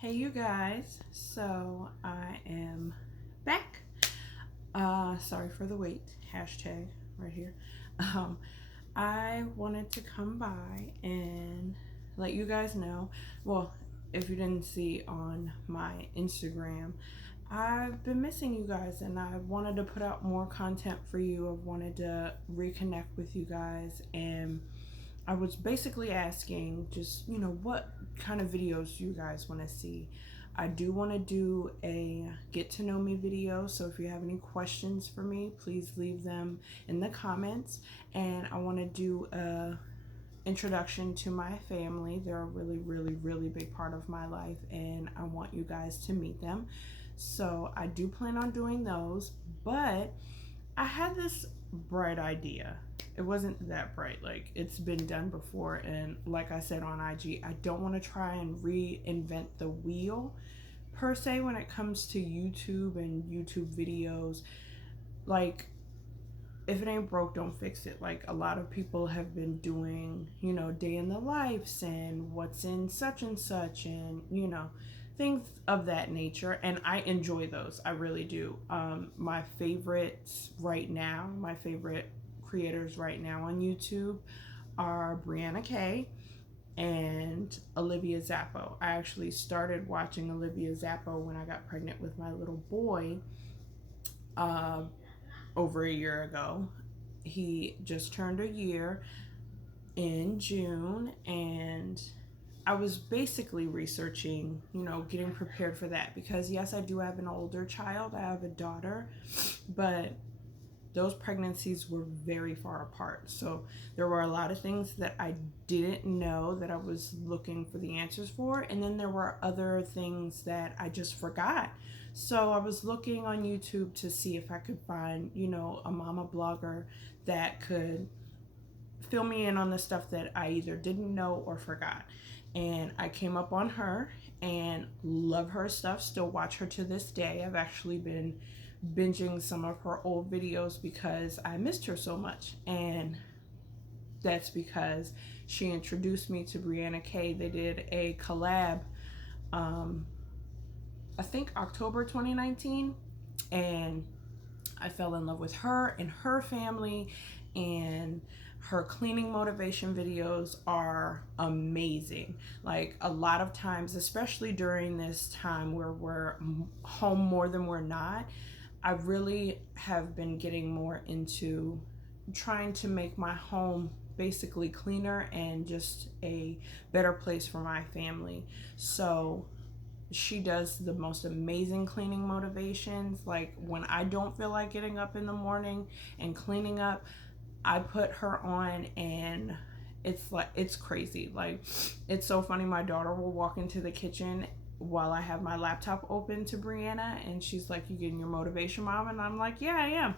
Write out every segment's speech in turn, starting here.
Hey you guys, so I am back. Sorry for the wait. Hashtag right here. Um, I wanted to come by and let you guys know. Well, if you didn't see on my Instagram, I've been missing you guys and I wanted to put out more content for you. I wanted to reconnect with you guys, and I was basically asking just, what kind of videos you guys want to see. I do want to do a get to know me video, so if you have any questions for me, please leave them in the comments. And I want to do a introduction to my family. They're a really, really, really big part of my life, and I want you guys to meet them. So I do plan on doing those, but I had this bright idea. It wasn't that bright. Like, it's been done before, and like I said on IG, I don't want to try and reinvent the wheel per se when it comes to YouTube and YouTube videos. Like, if it ain't broke, don't fix it. Like, a lot of people have been doing, day in the lives and what's in such and such, and things of that nature, and I enjoy those. I really do. My favorites right now, my favorite creators right now on YouTube are Brianna K and Olivia Zappo. I actually started watching Olivia Zappo when I got pregnant with my little boy uh, over a year ago. He just turned a year in June, and I was basically researching, getting prepared for that, because yes, I do have an older child. I have a daughter, but those pregnancies were very far apart. So there were a lot of things that I didn't know that I was looking for the answers for. And then there were other things that I just forgot. So I was looking on YouTube to see if I could find, a mama blogger that could fill me in on the stuff that I either didn't know or forgot. And I came up on her and love her stuff, still watch her to this day. I've actually been binging some of her old videos because I missed her so much. And that's because she introduced me to Brianna K. They did a collab, I think October 2019, and I fell in love with her and her family, and her cleaning motivation videos are amazing. Like, a lot of times, especially during this time where we're home more than we're not, I really have been getting more into trying to make my home basically cleaner and just a better place for my family. So she does the most amazing cleaning motivations. Like, when I don't feel like getting up in the morning and cleaning up, I put her on, and it's crazy. Like, it's so funny. My daughter will walk into the kitchen while I have my laptop open to Brianna, and she's like, "You getting your motivation, Mom?" And I'm like, "Yeah, I am,"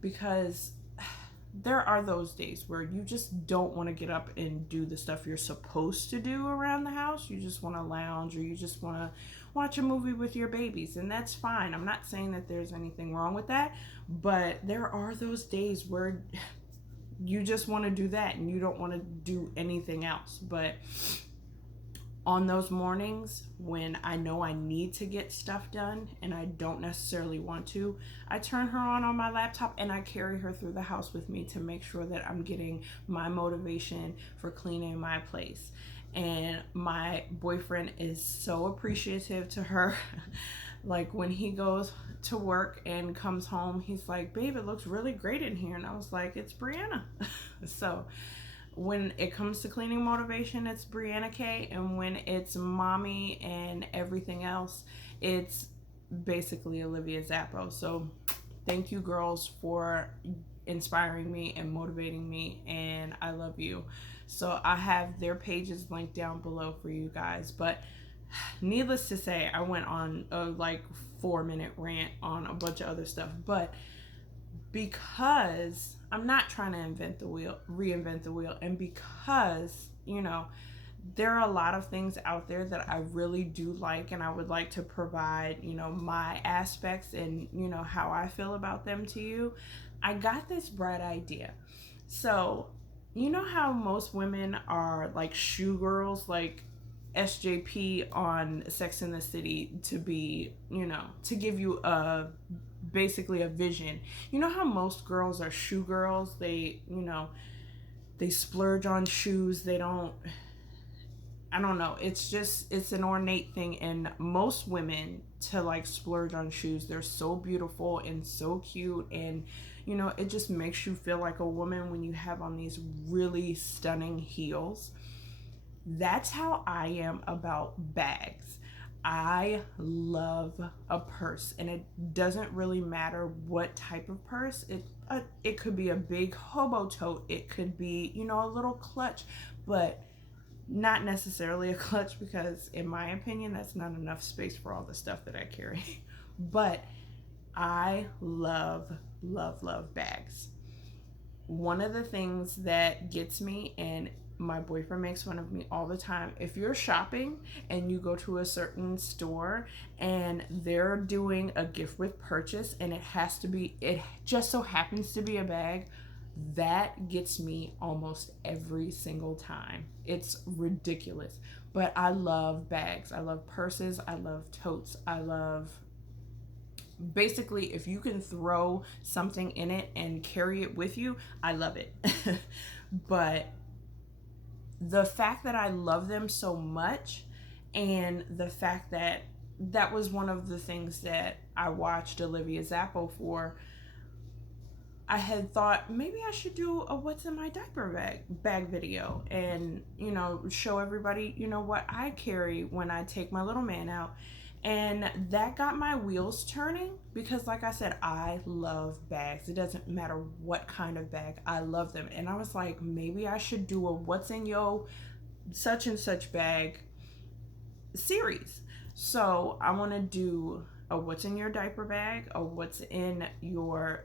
because there are those days where you just don't want to get up and do the stuff you're supposed to do around the house. You just want to lounge, or you just want to watch a movie with your babies, and that's fine. I'm not saying that there's anything wrong with that, but there are those days where you just want to do that and you don't want to do anything else. But on those mornings when I know I need to get stuff done and I don't necessarily want to, I turn her on my laptop and I carry her through the house with me to make sure that I'm getting my motivation for cleaning my place. And my boyfriend is so appreciative to her. Like, when he goes to work and comes home, he's like, "Babe, it looks really great in here." And I was like, "It's Brianna." So when it comes to cleaning motivation, it's Brianna K. And when it's mommy and everything else, it's basically Olivia Zappo. So thank you, girls, for inspiring me and motivating me, and I love you. So I have their pages linked down below for you guys. But needless to say, I went on a 4-minute rant on a bunch of other stuff, but because I'm not trying to reinvent the wheel, and because, there are a lot of things out there that I really do like, and I would like to provide, my aspects and, how I feel about them to you. I got this bright idea. So, you know how most women are like shoe girls? Like, SJP on Sex in the City to be, you know, to give you a basically a vision. You know how most girls are shoe girls? They, you know, they splurge on shoes. They don't, I don't know. It's just, it's an ornate thing in most women to like splurge on shoes. They're so beautiful and so cute. And, you know, it just makes you feel like a woman when you have on these really stunning heels. That's how I am about bags. I love a purse, and it doesn't really matter what type of purse. It could be a big hobo tote. It could be, you know, a little clutch, but not necessarily a clutch because, in my opinion, that's not enough space for all the stuff that I carry. But I love, love, love bags. One of the things that gets me, and my boyfriend makes fun of me all the time, if you're shopping and you go to a certain store and they're doing a gift with purchase and it just so happens to be a bag, that gets me almost every single time. It's ridiculous. But I love bags. I love purses. I love totes. I love, basically, if you can throw something in it and carry it with you, I love it. But the fact that I love them so much, and the fact that that was one of the things that I watched Olivia Zappo for, I had thought maybe I should do a what's in my diaper bag video, and, you know, show everybody, you know, what I carry when I take my little man out. And that got my wheels turning because, like I said, I love bags. It doesn't matter what kind of bag, I love them. And I was like, maybe I should do a what's in your such and such bag series. So I want to do a what's in your diaper bag, a what's in your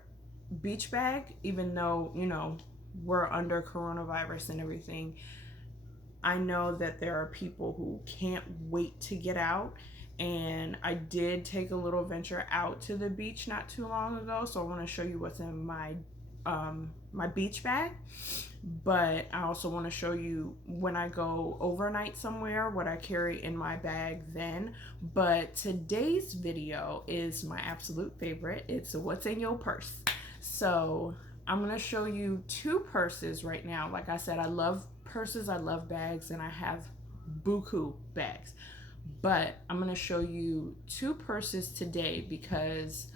beach bag, even though, you know, we're under coronavirus and everything. I know that there are people who can't wait to get out. And I did take a little venture out to the beach not too long ago, so I want to show you what's in my my beach bag. But I also want to show you when I go overnight somewhere what I carry in my bag then. But today's video is my absolute favorite. It's what's in your purse. So I'm going to show you two purses right now. Like I said, I love purses, I love bags, and I have buku bags. But I'm going to show you two purses today because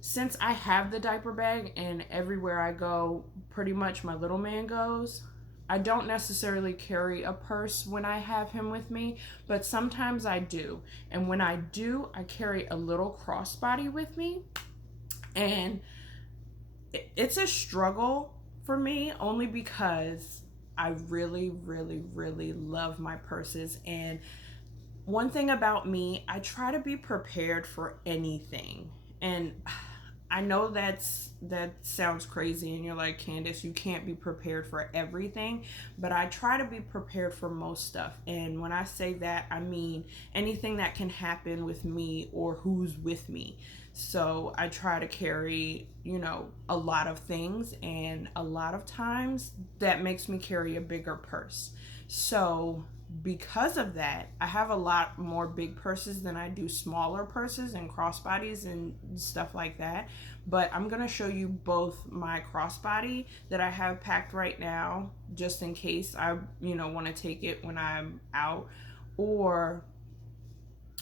since I have the diaper bag and everywhere I go, pretty much my little man goes, I don't necessarily carry a purse when I have him with me, but sometimes I do. And when I do, I carry a little crossbody with me. And it's a struggle for me only because I really, really, really love my purses. And one thing about me, I try to be prepared for anything. And I know that sounds crazy and you're like, Candace, you can't be prepared for everything, but I try to be prepared for most stuff. And when I say that, I mean anything that can happen with me or who's with me. So I try to carry, you know, a lot of things, and a lot of times that makes me carry a bigger purse. So because of that, I have a lot more big purses than I do smaller purses and crossbodies and stuff like that. But I'm going to show you both my crossbody that I have packed right now, just in case I, you know, want to take it when I'm out, or,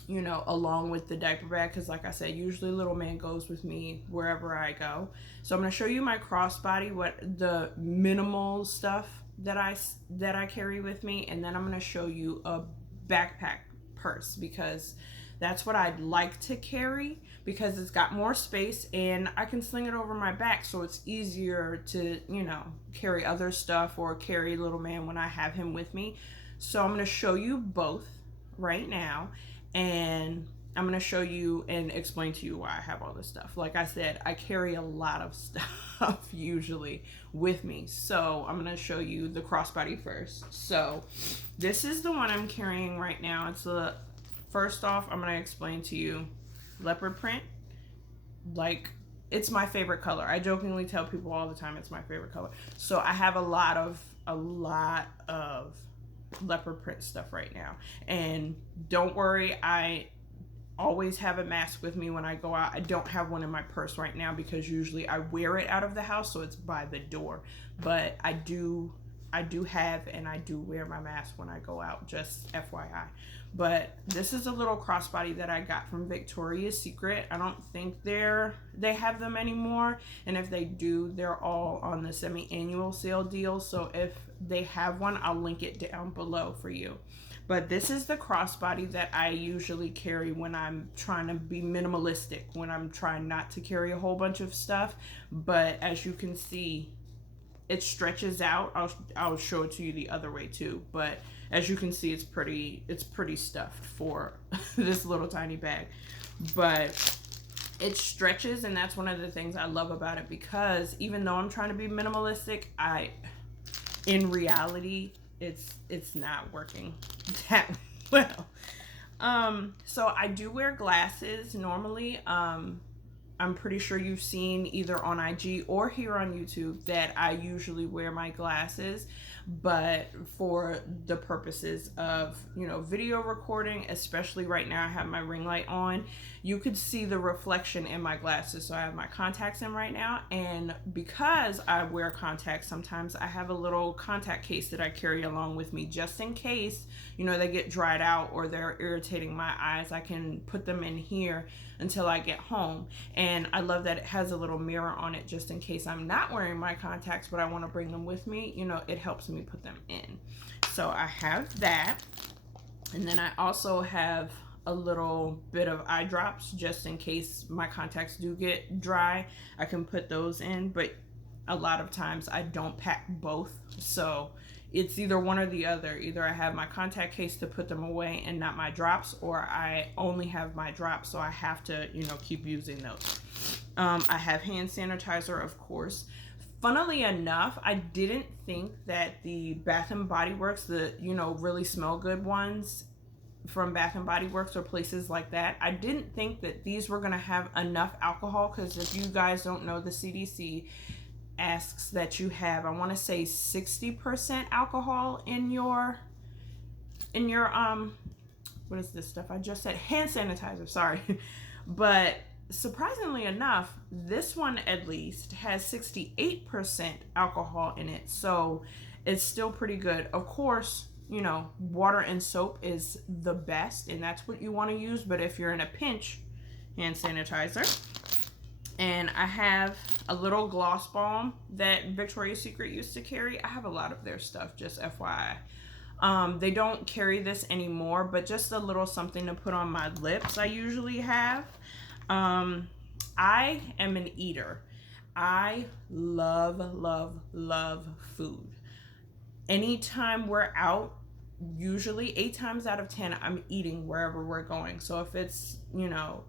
you know, along with the diaper bag, because like I said, usually little man goes with me wherever I go. So I'm going to show you my crossbody, what the minimal stuff that I carry with me, and then I'm going to show you a backpack purse because that's what I'd like to carry because it's got more space and I can sling it over my back, so it's easier to, you know, carry other stuff or carry little man when I have him with me. So I'm going to show you both right now, and I'm going to show you and explain to you why I have all this stuff. Like I said, I carry a lot of stuff usually with me. So I'm going to show you the crossbody first. So this is the one I'm carrying right now. It's first off, I'm going to explain to you leopard print. Like, it's my favorite color. I jokingly tell people all the time it's my favorite color. So I have a lot of leopard print stuff right now. And don't worry, I always have a mask with me when I go out. I don't have one in my purse right now because usually I wear it out of the house, so it's by the door. But I do have, and I do wear my mask when I go out, just FYI. But this is a little crossbody that I got from Victoria's Secret. I don't think they have them anymore, and if they do, they're all on the semi-annual sale deal. So if they have one, I'll link it down below for you. But this is the crossbody that I usually carry when I'm trying to be minimalistic, when I'm trying not to carry a whole bunch of stuff. But as you can see, it stretches out. I'll show it to you the other way too. But as you can see, it's pretty stuffed for this little tiny bag. But it stretches, and that's one of the things I love about it, because even though I'm trying to be minimalistic, in reality, it's not working that well. So I do wear glasses normally. I'm pretty sure you've seen either on IG or here on YouTube that I usually wear my glasses, but for the purposes of, video recording, especially right now I have my ring light on, you could see the reflection in my glasses. So I have my contacts in right now, and because I wear contacts, sometimes I have a little contact case that I carry along with me just in case, they get dried out or they're irritating my eyes. I can put them in here until I get home. And I love that it has a little mirror on it just in case I'm not wearing my contacts but I want to bring them with me. It helps me put them in. So I have that, and then I also have a little bit of eye drops just in case my contacts do get dry. I can put those in, but a lot of times I don't pack both, so it's either one or the other. Either I have my contact case to put them away and not my drops, or I only have my drops, so I have to, keep using those. I have hand sanitizer, of course. Funnily enough, I didn't think that the Bath and Body Works, the, really smell good ones from Bath and Body Works or places like that, I didn't think that these were going to have enough alcohol, because if you guys don't know, the CDC asks that you have, I want to say 60% alcohol in your what is this stuff I just said, hand sanitizer, sorry. But surprisingly enough, this one at least has 68% alcohol in it, so it's still pretty good. Of course, water and soap is the best, and that's what you want to use, but if you're in a pinch, hand sanitizer. And I have a little gloss balm that Victoria's Secret used to carry. I have a lot of their stuff, just FYI. They don't carry this anymore, but just a little something to put on my lips I usually have. I am an eater. I love, love, love food. Anytime we're out, usually 8 times out of 10 I'm eating wherever we're going. So if it's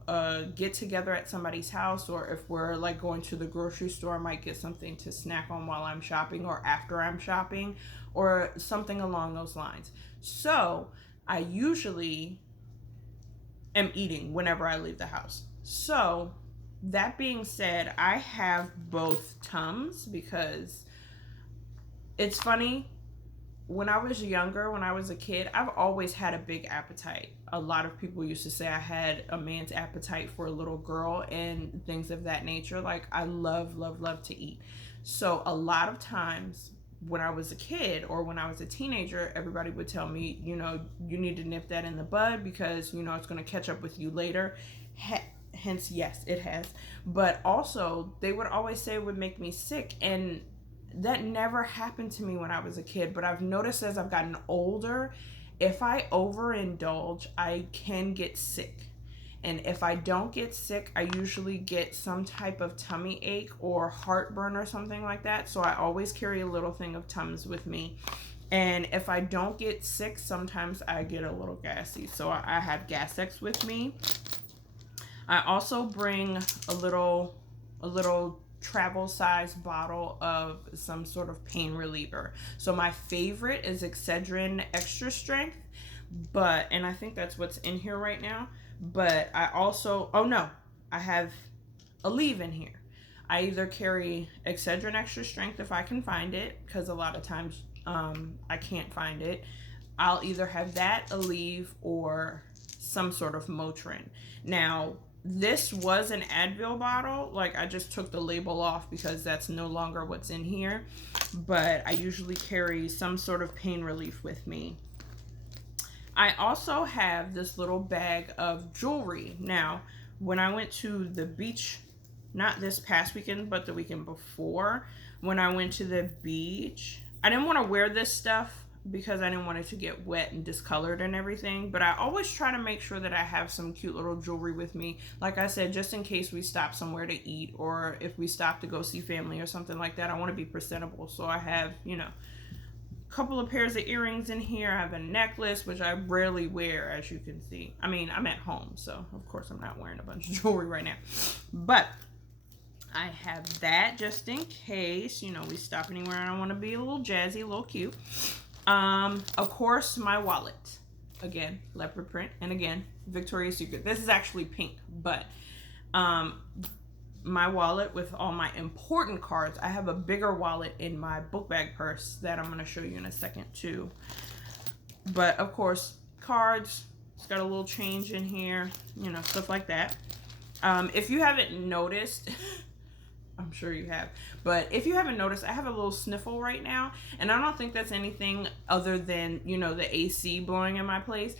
a get together at somebody's house, or if we're like going to the grocery store, I might get something to snack on while I'm shopping or after I'm shopping, or something along those lines. So I usually am eating whenever I leave the house. So that being said, I have both Tums, because it's funny, when I was younger, when I was a kid, I've always had a big appetite. A lot of people used to say I had a man's appetite for a little girl and things of that nature. Like, I love, love, love to eat. So a lot of times when I was a kid or when I was a teenager, everybody would tell me, you need to nip that in the bud, because, it's going to catch up with you later. Hence, yes, it has. But also, they would always say it would make me sick, and that never happened to me when I was a kid. But I've noticed as I've gotten older, if I overindulge, I can get sick. And if I don't get sick, I usually get some type of tummy ache or heartburn or something like that. So I always carry a little thing of Tums with me. And if I don't get sick, sometimes I get a little gassy. So I have Gas-X with me. I also bring a little travel size bottle of some sort of pain reliever. So my favorite is Excedrin Extra Strength, and I think that's what's in here right now. But I also, I have Aleve in here. I either carry Excedrin Extra Strength if I can find it, because a lot of times I can't find it. I'll either have that, Aleve, or some sort of Motrin. Now, this was an Advil bottle. Like, I just took the label off because that's no longer what's in here. But I usually carry some sort of pain relief with me. I also have this little bag of jewelry. Now, when I went to the beach, not this past weekend, but the weekend before, when I went to the beach, I didn't want to wear this stuff because I didn't want it to get wet and discolored and everything. But I always try to make sure that I have some cute little jewelry with me. Like I said, just in case we stop somewhere to eat, or if we stop to go see family or something like that, I want to be presentable. So I have, couple of pairs of earrings in here. I have a necklace, which I rarely wear, as you can see. I mean, I'm at home, so of course I'm not wearing a bunch of jewelry right now. But I have that just in case, we stop anywhere and I want to be a little jazzy, a little cute. Of course, my wallet. Again, leopard print. And again, Victoria's Secret. This is actually pink, but my wallet with all my important cards. I have a bigger wallet in my book bag purse that I'm going to show you in a second too. But of course, cards. It's got a little change in here, stuff like that. If you haven't noticed, I'm sure you have, but if you haven't noticed, I have a little sniffle right now, and I don't think that's anything other than, the AC blowing in my place.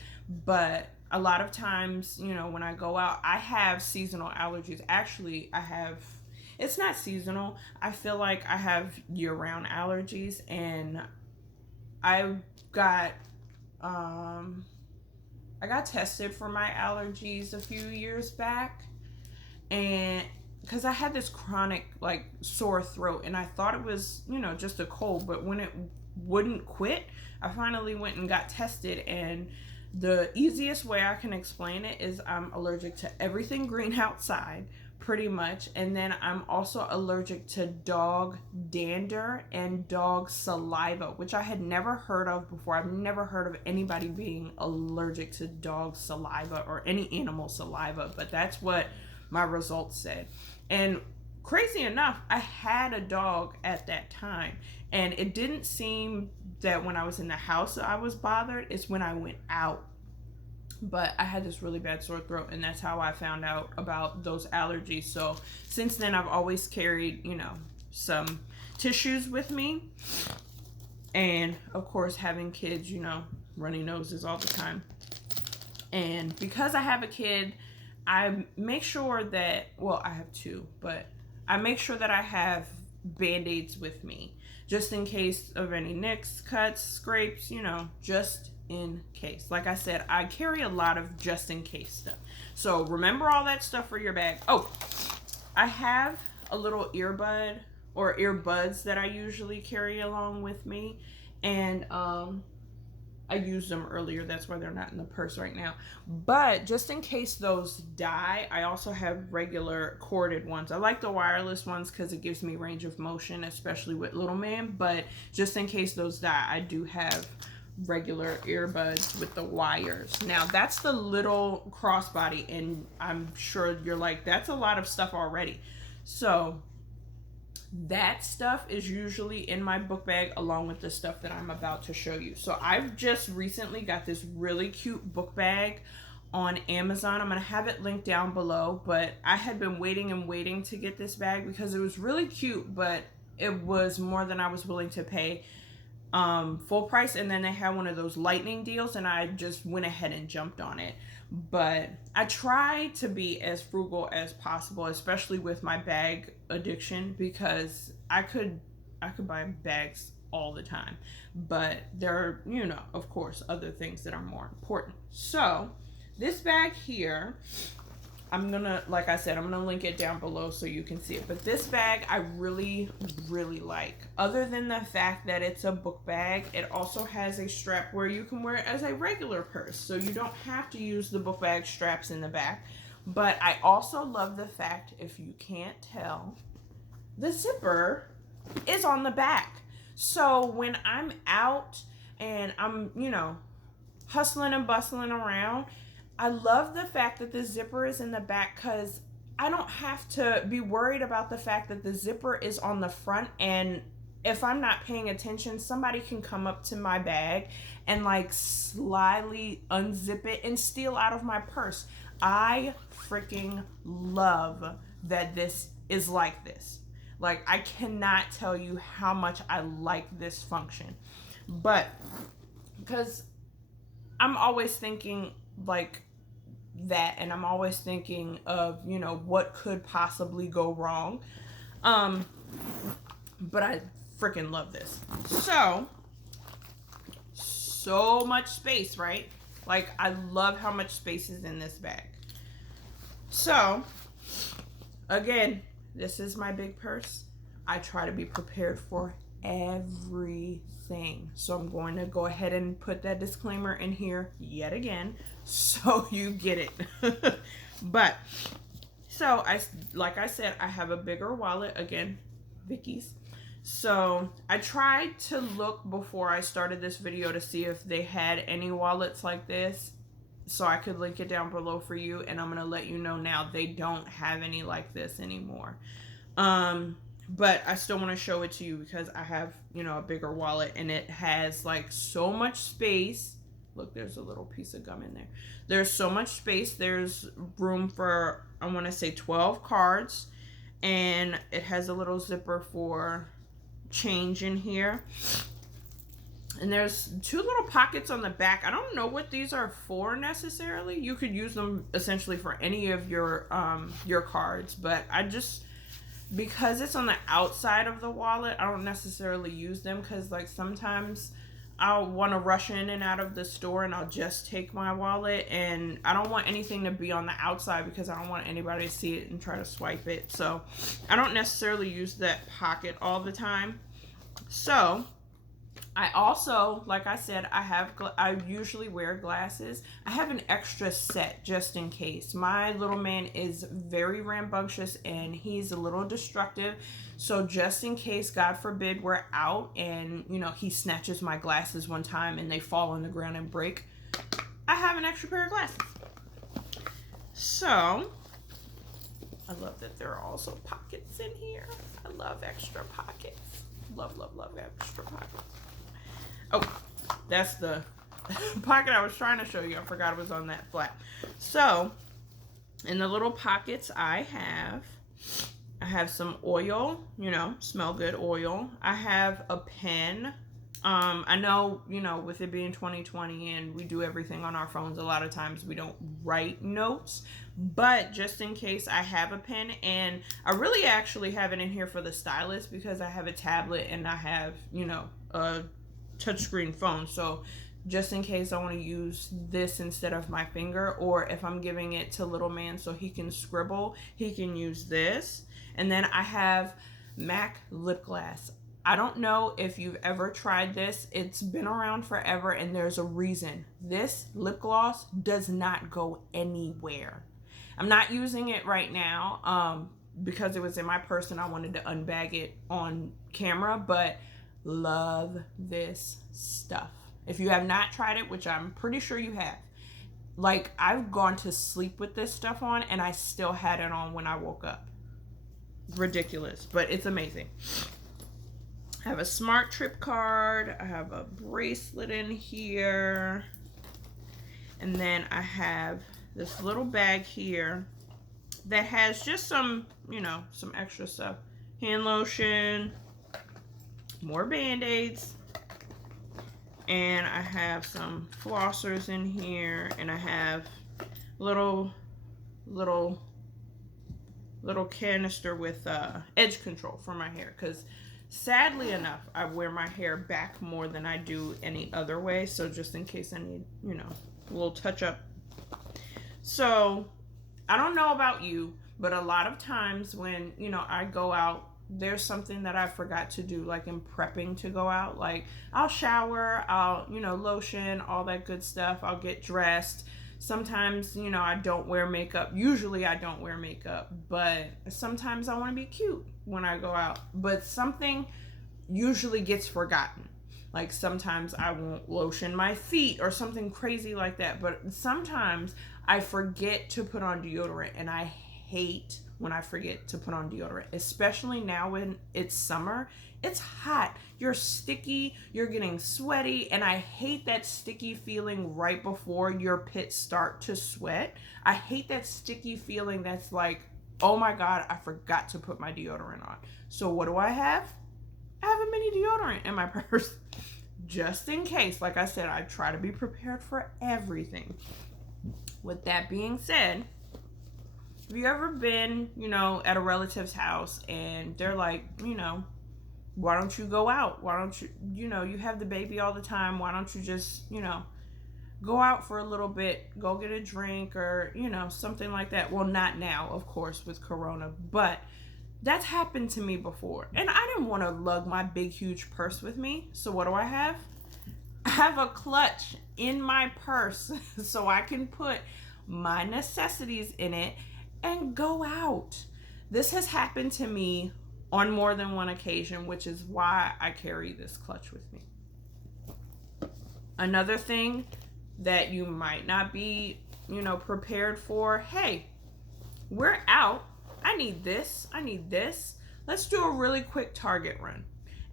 But a lot of times, when I go out, I have seasonal allergies. Actually, it's not seasonal. I feel like I have year-round allergies, and I got tested for my allergies a few years back, and because I had this chronic sore throat, and I thought it was, just a cold, but when it wouldn't quit, I finally went and got tested, and the easiest way I can explain it is I'm allergic to everything green outside, pretty much. And then I'm also allergic to dog dander and dog saliva, which I had never heard of before. I've never heard of anybody being allergic to dog saliva or any animal saliva, but that's what my results said. And crazy enough, I had a dog at that time, and it didn't seem that when I was in the house I was bothered. It's when I went out. But I had this really bad sore throat, and that's how I found out about those allergies. So since then, I've always carried, some tissues with me. And of course, having kids, runny noses all the time. And because I have a kid, I make sure that, well, I have two, but I make sure that I have Band-Aids with me, just in case of any nicks, cuts, scrapes, just in case. Like I said, I carry a lot of just in case stuff. So remember all that stuff for your bag. Oh, I have a little earbud or earbuds that I usually carry along with me. And I used them earlier. That's why they're not in the purse right now. But just in case those die, I also have regular corded ones. I like the wireless ones because it gives me range of motion, especially with little man. But just in case those die, I do have regular earbuds with the wires. Now, that's the little crossbody, and I'm sure you're like, that's a lot of stuff already. So that stuff is usually in my book bag along with the stuff that I'm about to show you. So I've just recently got this really cute book bag on Amazon. I'm going to have it linked down below, but I had been waiting and waiting to get this bag because it was really cute, but it was more than I was willing to pay full price. And then they had one of those lightning deals, and I just went ahead and jumped on it. But I try to be as frugal as possible, especially with my bag addiction, because I could buy bags all the time, but there are, of course, other things that are more important. So this bag here, like I said, I'm gonna link it down below so you can see it. But this bag I really, really like. Other than the fact that it's a book bag, it also has a strap where you can wear it as a regular purse. So you don't have to use the book bag straps in the back. But I also love the fact, if you can't tell, the zipper is on the back. So when I'm out and I'm, hustling and bustling around, I love the fact that the zipper is in the back, because I don't have to be worried about the fact that the zipper is on the front and if I'm not paying attention, somebody can come up to my bag and like slyly unzip it and steal out of my purse. I freaking love that this is like this. Like, I cannot tell you how much I like this function. But because I'm always thinking like that, and I'm always thinking of, you know, what could possibly go wrong. But I freaking love this. So much space, right? Like, I love how much space is in this bag. So, again, this is my big purse. I try to be prepared for everything. So I'm going to go ahead and put that disclaimer in here yet again, so you get it. But, so like I said, I have a bigger wallet, again, Vicky's. So I tried to look before I started this video to see if they had any wallets like this, so I could link it down below for you, and I'm going to let you know now they don't have any like this anymore. But I still want to show it to you because I have, you know, a bigger wallet, and it has like so much space. Look, there's a little piece of gum in there. There's so much space. There's room for, I want to say 12 cards, and it has a little zipper for change in here. And there's 2 little pockets on the back. I don't know what these are for necessarily. You could use them essentially for any of your cards, but I just, because it's on the outside of the wallet, I don't necessarily use them, because like sometimes I'll want to rush in and out of the store and I'll just take my wallet, and I don't want anything to be on the outside because I don't want anybody to see it and try to swipe it. So I don't necessarily use that pocket all the time. So I also, like I said, I usually wear glasses. I have an extra set just in case. My little man is very rambunctious and he's a little destructive. So just in case, God forbid, we're out and, you know, he snatches my glasses one time and they fall on the ground and break, I have an extra pair of glasses. So I love that there are also pockets in here. I love extra pockets. Love, love, love extra pockets. Oh, that's the pocket I was trying to show you. I forgot it was on that flap. So, in the little pockets I have some oil, you know, smell good oil. I have a pen. I know, you know, with it being 2020 and we do everything on our phones, a lot of times we don't write notes. But just in case, I have a pen, and I really actually have it in here for the stylus because I have a tablet and I have, you know, a touchscreen phone. So just in case I want to use this instead of my finger, or if I'm giving it to little man so he can scribble, he can use this. And then I have MAC lip gloss. I don't know if you've ever tried this. It's been around forever, and there's a reason. This lip gloss does not go anywhere. I'm not using it right now because it was in my purse and I wanted to unbag it on camera, but love this stuff. If you have not tried it, which I'm pretty sure you have, like, I've gone to sleep with this stuff on and I still had it on when I woke up. Ridiculous, but it's amazing. I have a Smart Trip card. I have a bracelet in here. And then I have this little bag here that has just some, you know, some extra stuff. Hand lotion, more Band-Aids, and I have some flossers in here, and I have little canister with edge control for my hair, because sadly enough, I wear my hair back more than I do any other way, so just in case I need, you know, a little touch up. So I don't know about you, but a lot of times when, you know, I go out, there's something that I forgot to do, like in prepping to go out. Like, I'll shower, I'll, you know, lotion, all that good stuff. I'll get dressed. Sometimes, you know, I don't wear makeup. Usually I don't wear makeup, but sometimes I want to be cute when I go out. But something usually gets forgotten. Like, sometimes I won't lotion my feet or something crazy like that. But sometimes I forget to put on deodorant, and I hate when I forget to put on deodorant, especially now when it's summer. It's hot, you're sticky, you're getting sweaty, and I hate that sticky feeling right before your pits start to sweat. I hate that sticky feeling that's like, oh my God, I forgot to put my deodorant on. So what do I have? I have a mini deodorant in my purse. Just in case. Like I said, I try to be prepared for everything. With that being said, have you ever been, at a relative's house and they're like, why don't you go out? Why don't you, you have the baby all the time. Why don't you just, go out for a little bit, go get a drink or, something like that. Well, not now, of course, with Corona, but that's happened to me before. And I didn't want to lug my big, huge purse with me. So what do I have? I have a clutch in my purse so I can put my necessities in it and go out. This has happened to me on more than one occasion, which is why I carry this clutch with me. Another thing that you might not be, prepared for, hey, we're out. I need this. I need this. Let's do a really quick Target run.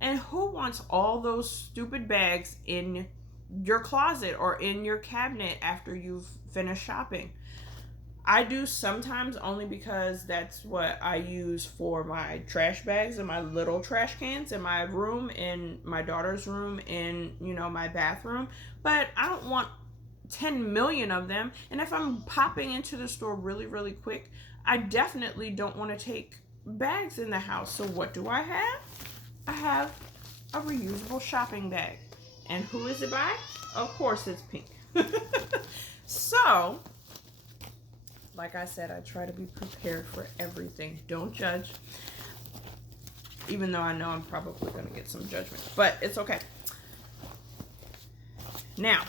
And who wants all those stupid bags in your closet or in your cabinet after you've finished shopping? I do sometimes, only because that's what I use for my trash bags and my little trash cans in my room, in my daughter's room, in, my bathroom. But I don't want 10 million of them. And if I'm popping into the store really, really quick, I definitely don't want to take bags in the house. So what do I have? I have a reusable shopping bag. And who is it by? Of course it's pink. So, like I said, I try to be prepared for everything. Don't judge. Even though I know I'm probably going to get some judgment. But it's okay. Now,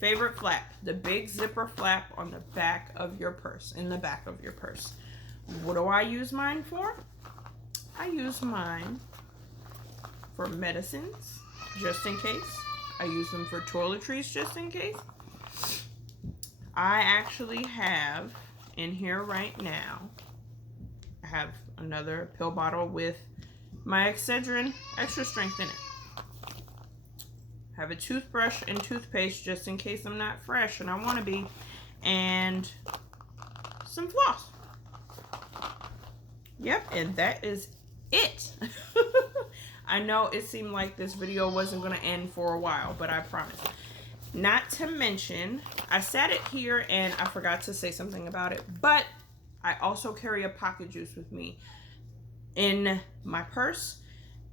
favorite flap. The big zipper flap on the back of your purse. In the back of your purse. What do I use mine for? I use mine for medicines, just in case. I use them for toiletries, just in case. I actually have in here right now, I have another pill bottle with my Excedrin extra strength in it. I have a toothbrush and toothpaste just in case I'm not fresh and I want to be, and some floss. Yep, and that is it. I know it seemed like this video wasn't going to end for a while, but I promise. Not to mention, I sat it here and I forgot to say something about it, but I also carry a pocket juice with me in my purse.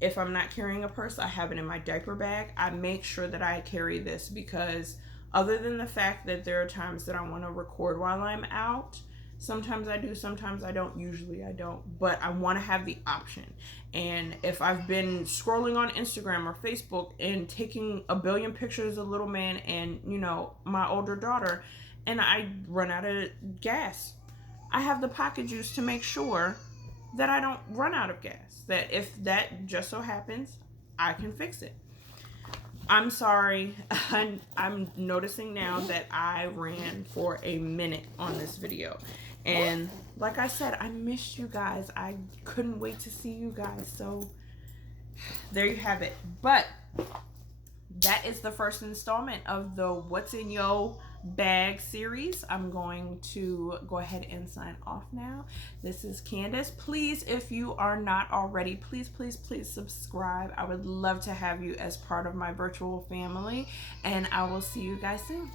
If I'm not carrying a purse, I have it in my diaper bag. I make sure that I carry this because other than the fact that there are times that I want to record while I'm out, sometimes I do, sometimes I don't, usually I don't, but I want to have the option. And if I've been scrolling on Instagram or Facebook and taking a billion pictures of little man and, my older daughter, and I run out of gas, I have the pocket juice to make sure that I don't run out of gas. That if that just so happens, I can fix it. I'm sorry. I'm noticing now that I ran for a minute on this video. And like I said, I missed you guys. I couldn't wait to see you guys. So there you have it. But that is the first installment of the What's in Yo Bag series. I'm going to go ahead and sign off now. This is Candace. Please, if you are not already, please subscribe. I would love to have you as part of my virtual family. And I will see you guys soon.